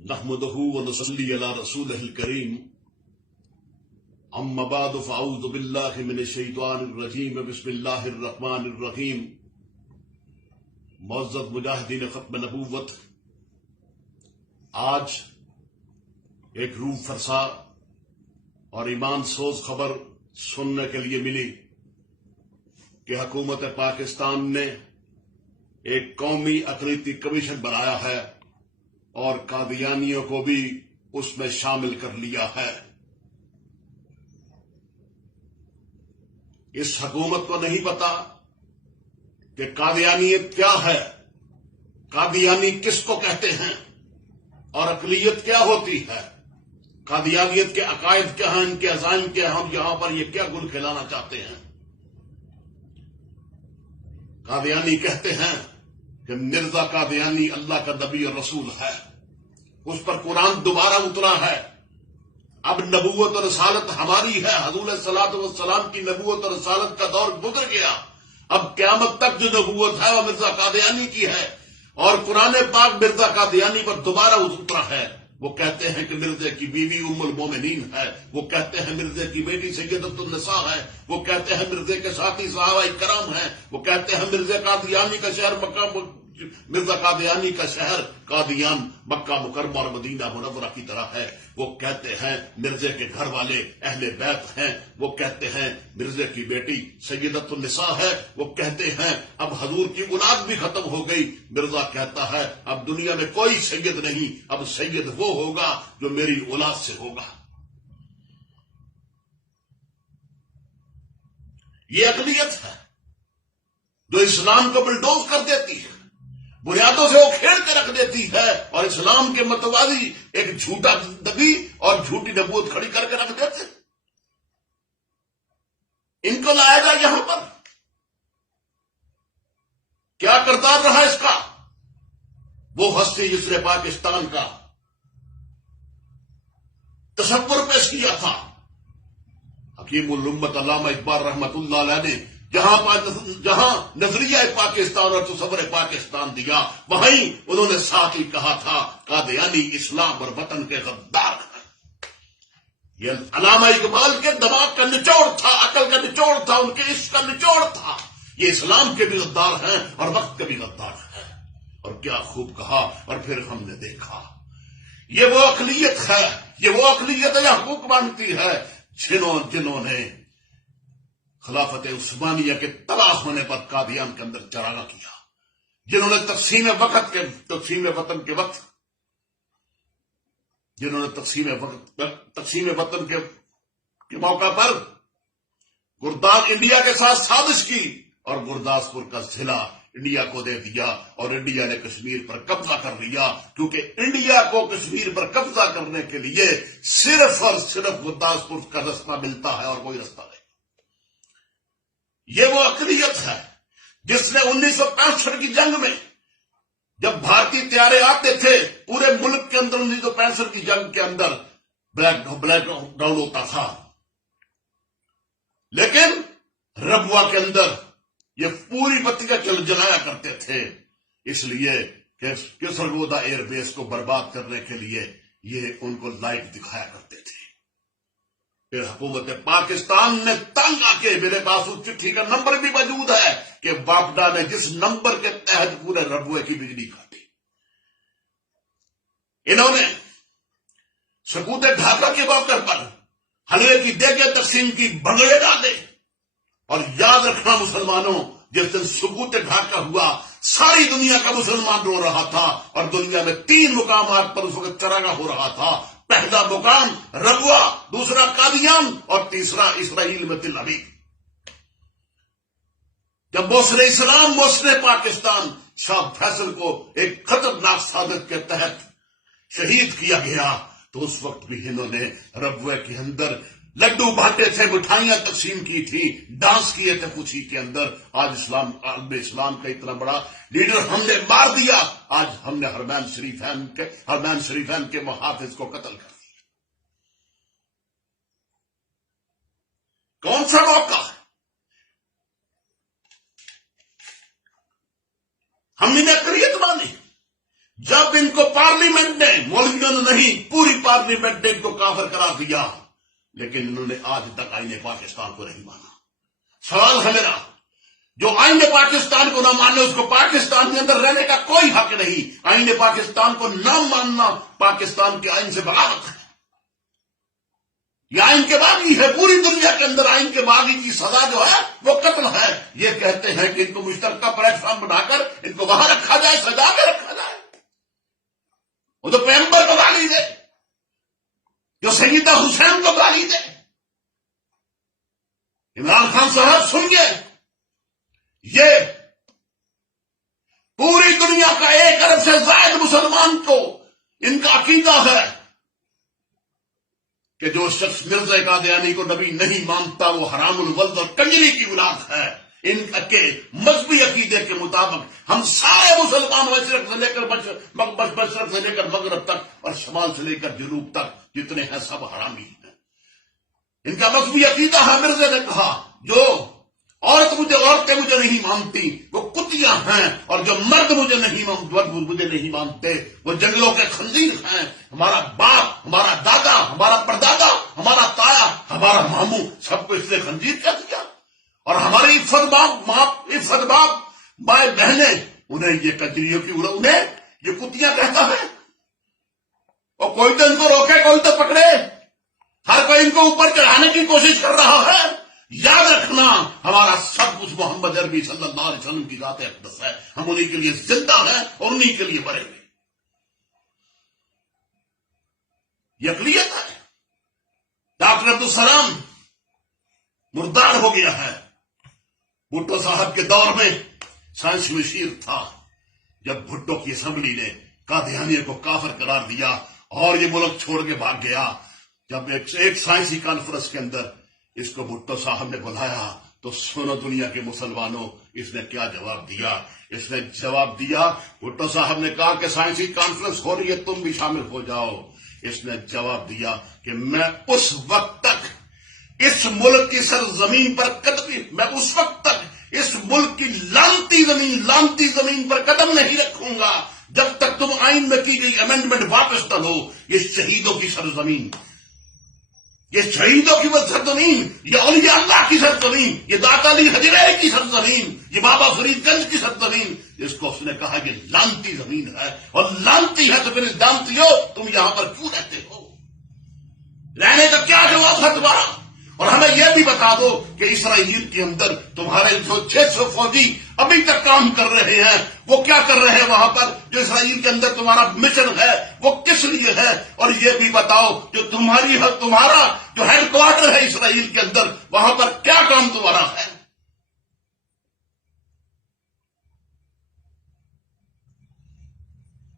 نحمده ونصلي على رسوله الكريم اما بعد فاعوذ بالله من الشیطان الرجیم بسم اللہ الرحمن الرحیم۔ معزز مجاہدین ختم نبوت، آج ایک روح فرسا اور ایمان سوز خبر سننے کے لیے ملی کہ حکومت پاکستان نے ایک قومی اقلیتی کمیشن بنایا ہے اور قادیانیوں کو بھی اس میں شامل کر لیا ہے۔ اس حکومت کو نہیں پتا کہ قادیانیت کیا ہے، قادیانی کس کو کہتے ہیں اور اقلیت کیا ہوتی ہے، قادیانیت کے عقائد کیا ہیں، ان کے عزائم کیا ہیں، ہم یہاں پر یہ کیا گل کھلانا چاہتے ہیں۔ قادیانی کہتے ہیں کہ مرزا قادیانی اللہ کا نبی اور رسول ہے، اس پر قرآن دوبارہ اترا ہے۔ اب نبوت اور رسالت ہماری ہے، حضور صلاۃ والسلام کی نبوت اور رسالت کا دور گزر گیا، اب قیامت تک جو نبوت ہے وہ مرزا قادیانی کی ہے، اور قرآن پاک مرزا قادیانی پر دوبارہ اترا ہے۔ وہ کہتے ہیں کہ مرزے کی بیوی ام المومنین ہے، وہ کہتے ہیں مرزے کی بیٹی سیدۃ النساء ہے، وہ کہتے ہیں مرزے کے ساتھی صحابہ کرام ہیں، وہ کہتے ہیں مرزا قادیانی کا شہر مرزا قادیانی کا شہر قادیان مکہ مکرمہ اور مدینہ منورہ کی طرح ہے، وہ کہتے ہیں مرزے کے گھر والے اہل بیت ہیں، وہ کہتے ہیں مرزے کی بیٹی سیدۃ النساء ہے، وہ کہتے ہیں اب حضور کی اولاد بھی ختم ہو گئی۔ مرزا کہتا ہے اب دنیا میں کوئی سید نہیں، اب سید وہ ہوگا جو میری اولاد سے ہوگا۔ یہ اقلیت ہے جو اسلام کو بلڈوز کر دیتی ہے، بنیادوں سے وہ کھیڑ کے رکھ دیتی ہے، اور اسلام کے متوازی ایک جھوٹا نبی اور جھوٹی نبوت کھڑی کر کے رکھ دیتے۔ ان کو لایا جائے یہاں پر، کیا کردار رہا اس کا؟ وہ ہستی جس نے پاکستان کا تصور پیش کیا تھا، حکیم الامت علامہ اقبال رحمت اللہ علیہ نے جہاں نظریہ پاکستان اور تصور پاکستان دیا، وہیں انہوں نے ساتھ ہی کہا تھا قادیانی اسلام اور وطن کے غدار ہیں۔ یہ علامہ اقبال کے دماغ کا نچوڑ تھا، عقل کا نچوڑ تھا، ان کے عشق کا نچوڑ تھا۔ یہ اسلام کے بھی غدار ہیں اور وقت کے بھی غدار ہیں، اور کیا خوب کہا۔ اور پھر ہم نے دیکھا یہ وہ اقلیت ہے، یہ وہ اقلیت ہے، یہ حقوق مانگتی ہے جنہوں نے خلافت عثمانیہ کے تباہ ہونے پر قادیان کے اندر چراغاں کیا، جنہوں نے تقسیم وطن کے وقت تقسیم وطن کے موقع پر گرداس انڈیا کے ساتھ سازش کی اور گرداسپور کا ضلع انڈیا کو دے دیا، اور انڈیا نے کشمیر پر قبضہ کر لیا، کیونکہ انڈیا کو کشمیر پر قبضہ کرنے کے لیے صرف اور صرف گرداسپور کا رستہ ملتا ہے اور کوئی رستہ نہیں۔ یہ وہ اقلیت ہے جس نے 1965 کی جنگ میں جب بھارتی طیارے آتے تھے پورے ملک کے اندر، 1965 کی جنگ کے اندر بلیک ڈاؤن ہوتا تھا، لیکن ربوا کے اندر یہ پوری بتیاں جلایا کرتے تھے، اس لیے کہ سرگودا ایئر بیس کو برباد کرنے کے لیے یہ ان کو لائٹ دکھایا کرتے تھے۔ پھر حکومت پاکستان نے تنگ آ کے، میرے پاس اس چٹھی کا نمبر بھی موجود ہے کہ باپڈا نے جس نمبر کے تحت پورے ربوے کی بجلی کاٹی، انہوں نے سکوت ڈھاکہ کے موقع پر حلوے کی دیگیں تقسیم کی، بھنگڑے ڈالے۔ اور یاد رکھنا مسلمانوں، جس دن سکوت ڈھاکہ ہوا ساری دنیا کا مسلمان رو رہا تھا، اور دنیا میں 3 مقامات پر اس وقت چراغاں ہو رہا تھا۔ پہلا مقام ربوا، دوسرا قادیان، اور تیسرا اسرائیل میں تل ابیب۔ جب محسن اسلام محسن پاکستان شاہ فیصل کو ایک خطرناک سازش کے تحت شہید کیا گیا، تو اس وقت بھی انہوں نے ربوے کے اندر لڈو بانٹے تھے، مٹھائیاں تقسیم کی تھی، ڈانس کیے تھے خوشی کے اندر۔ آج عالم اسلام کا اتنا بڑا لیڈر ہم نے مار دیا، آج ہم نے حرمین شریفین کے محافظ کو قتل کر دیا۔ کون سا موقع ہے؟ ہم نے اقلیت مانی، جب ان کو پارلیمنٹ نے مولویوں نے نہیں، پوری پارلیمنٹ نے ان کو کافر قرار دیا، لیکن انہوں نے آج تک آئین پاکستان کو نہیں مانا۔ سوال ہے میرا، جو آئین پاکستان کو نہ مانے اس کو پاکستان کے اندر رہنے کا کوئی حق نہیں۔ آئین پاکستان کو نہ ماننا پاکستان کے آئین سے بغاوت ہے۔ یہ آئین کے باغی ہے، پوری دنیا کے اندر آئین کے باغی کی سزا جو ہے وہ قتل ہے۔ یہ کہتے ہیں کہ ان کو مشترکہ پلیٹ فارم بنا کر ان کو وہاں رکھا جائے، سجا کے رکھا جائے۔ وہ تو پیغمبر کو گالی دے، جو سیدہ حسین کو گالی دے۔ عمران خان صاحب سنیے، یہ پوری دنیا کا 1 ارب سے زائد مسلمان کو ان کا عقیدہ ہے کہ جو شخص مرزا قادیانی کو نبی نہیں مانتا وہ حرام الولد اور کنجری کی اولاد ہے۔ ان کے مذہبی عقیدے کے مطابق ہم سارے مسلمان مشرق سے لے کر مشرق سے لے کر مغرب تک اور شمال سے لے کر جنوب تک جتنے ہیں سب حرامی ہیں۔ ان کا مذہبی عقیدہ ہے، مرزا نے کہا جو عورتیں مجھے نہیں مانتی وہ کتیاں ہیں، اور جو مرد مجھے نہیں مانتے وہ جنگلوں کے خنزیر ہیں۔ ہمارا باپ، ہمارا دادا، ہمارا پردادا، ہمارا تایا، ہمارا ماموں سب کو اس نے خنزیر کہہ دیا، اور ہماری عفت باپ مائیں بہنیں انہیں یہ کنجریوں کی انہیں یہ کتیاں کہتا ہے۔ اور کوئی تو ان کو روکے، کوئی تو پکڑے، ہر کوئی ان کو اوپر چڑھانے کی کوشش کر رہا ہے۔ یاد رکھنا ہمارا سب کچھ محمد عربی صلی اللہ علیہ وسلم کی ذات اقدس ہے، ہم انہی کے لیے زندہ ہیں اور انہی کے لیے مرے ہوئے۔ یہ اقلیت ہے۔ ڈاکٹر عبدالسلام مردار ہو گیا ہے۔ بھٹو صاحب کے دور میں سائنس مشیر تھا جب بھٹو کی اسمبلی نے قادیانیوں کو کافر قرار دیا اور یہ ملک چھوڑ کے بھاگ گیا۔ جب ایک سائنسی کانفرنس کے اندر اس کو بھٹو صاحب نے بلایا تو سنو دنیا کے مسلمانوں، اس نے کیا جواب دیا؟ اس نے جواب دیا، بھٹو صاحب نے کہا کہ سائنسی کانفرنس ہو رہی ہے، تم بھی شامل ہو جاؤ۔ اس نے جواب دیا کہ میں اس وقت تک اس ملک کی سرزمین پر میں اس وقت تک اس ملک کی لانتی زمین پر قدم نہیں رکھوں گا جب تک تم آئین میں کی گئی امینڈمنٹ واپس نہ لو۔ یہ شہیدوں کی سرزمین، یہ شہیدوں کی وہ سرزمین، یہ اولیاء اللہ کی سرزمین، یہ داتا علی حجرے کی سرزمین، یہ بابا فرید گنج کی سرزمین، جس کو اس نے کہا یہ لانتی زمین ہے، اور لانتی ہے تو پھر جانتی ہو تم یہاں پر کیوں رہتے ہو؟ رہنے کا کیا جواب ہے تمہارا؟ اور ہمیں یہ بھی بتا دو کہ اسرائیل کے اندر تمہارے جو 600 فوجی ابھی تک کام کر رہے ہیں وہ کیا کر رہے ہیں وہاں پر؟ جو اسرائیل کے اندر تمہارا مشن ہے وہ کس لیے ہے؟ اور یہ بھی بتاؤ جو تمہارا جو ہیڈ کوارٹر ہے اسرائیل کے اندر وہاں پر کیا کام تمہارا ہے؟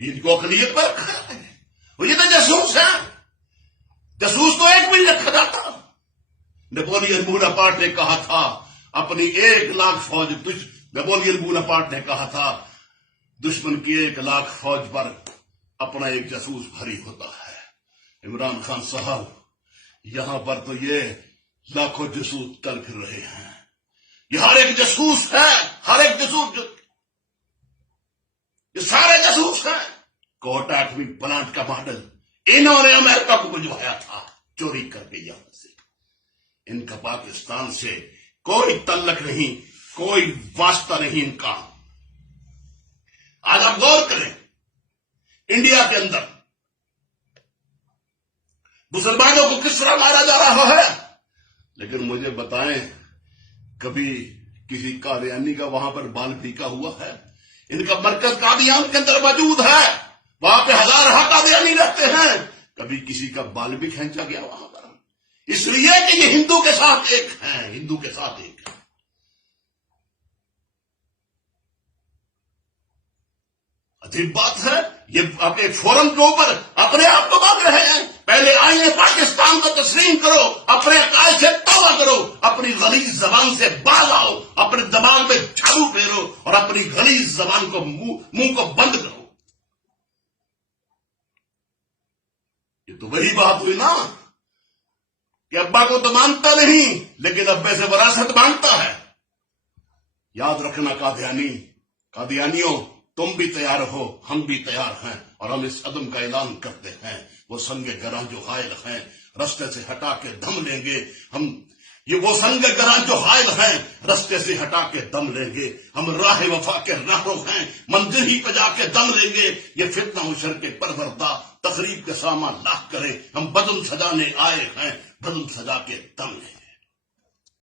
ان کو اقلیت پر رکھا ہے، وہ یہ تو جاسوس ہے۔ جاسوس کو ایک بھی نہیں رکھا جاتا۔ نیپولین بوناپارٹ نے کہا تھا اپنی 1,00,000 فوج نیپولین بوناپارٹ نے کہا تھا دشمن کی 1,00,000 فوج پر اپنا ایک جاسوس بھری ہوتا ہے۔ عمران خان صاحب یہاں پر تو یہ لاکھوں جاسوس چل پھر رہے ہیں، یہ ہر ایک جاسوس ہے، ہر ایک جاسوس یہ سارے جاسوس ہیں۔ کوٹا ایٹمی پلانٹ کا ماڈل انہوں نے امریکہ کو بھجوایا تھا چوری کر کے یہاں سے۔ ان کا پاکستان سے کوئی تعلق نہیں، کوئی واسطہ نہیں ان کا۔ آج آپ غور کریں، انڈیا کے اندر مسلمانوں کو کس طرح مارا جا رہا ہے، لیکن مجھے بتائیں کبھی کسی قادیانی کا وہاں پر بال پھیکا ہوا ہے؟ ان کا مرکز قادیان کے اندر موجود ہے، وہاں پہ 1000 قادیانی رہتے ہیں، کبھی کسی کا بال بھی کھینچا گیا وہاں پر؟ اس لیے کہ یہ ہندو کے ساتھ ایک ہیں، ہندو کے ساتھ ایک ہے۔ عجیب بات ہے، یہ اپنے فورم کے اوپر اپنے آپ کو باندھ رہے ہیں۔ پہلے آئین پاکستان کو تسلیم کرو، اپنے عقائد سے توبہ کرو، اپنی غلیظ زبان سے باز آؤ، اپنے دماغ میں جھاڑو پھیرو اور اپنی غلیظ زبان کو منہ کو بند کرو۔ یہ تو وہی بات ہوئی نا کہ ابا کو تو مانتا نہیں لیکن ابے سے وراثت مانگتا ہے۔ یاد رکھنا قادیانیوں، تم بھی تیار ہو، ہم بھی تیار ہیں، اور ہم اس عدم کا اعلان کرتے ہیں، وہ سنگ گراں جو حائل ہیں رستے سے ہٹا کے دم لیں گے ہم، یہ وہ سنگ گراں جو حائل ہیں رستے سے ہٹا کے دم لیں گے ہم، راہ وفا کے راہرو ہیں منزل ہی پہ جا کے دم لیں گے، یہ فتنہ و شر کے پروردہ تقریب کے سامان لاکھ کریں، ہم بدن سجانے آئے ہیں، بدن سجا کے دم لیں گے۔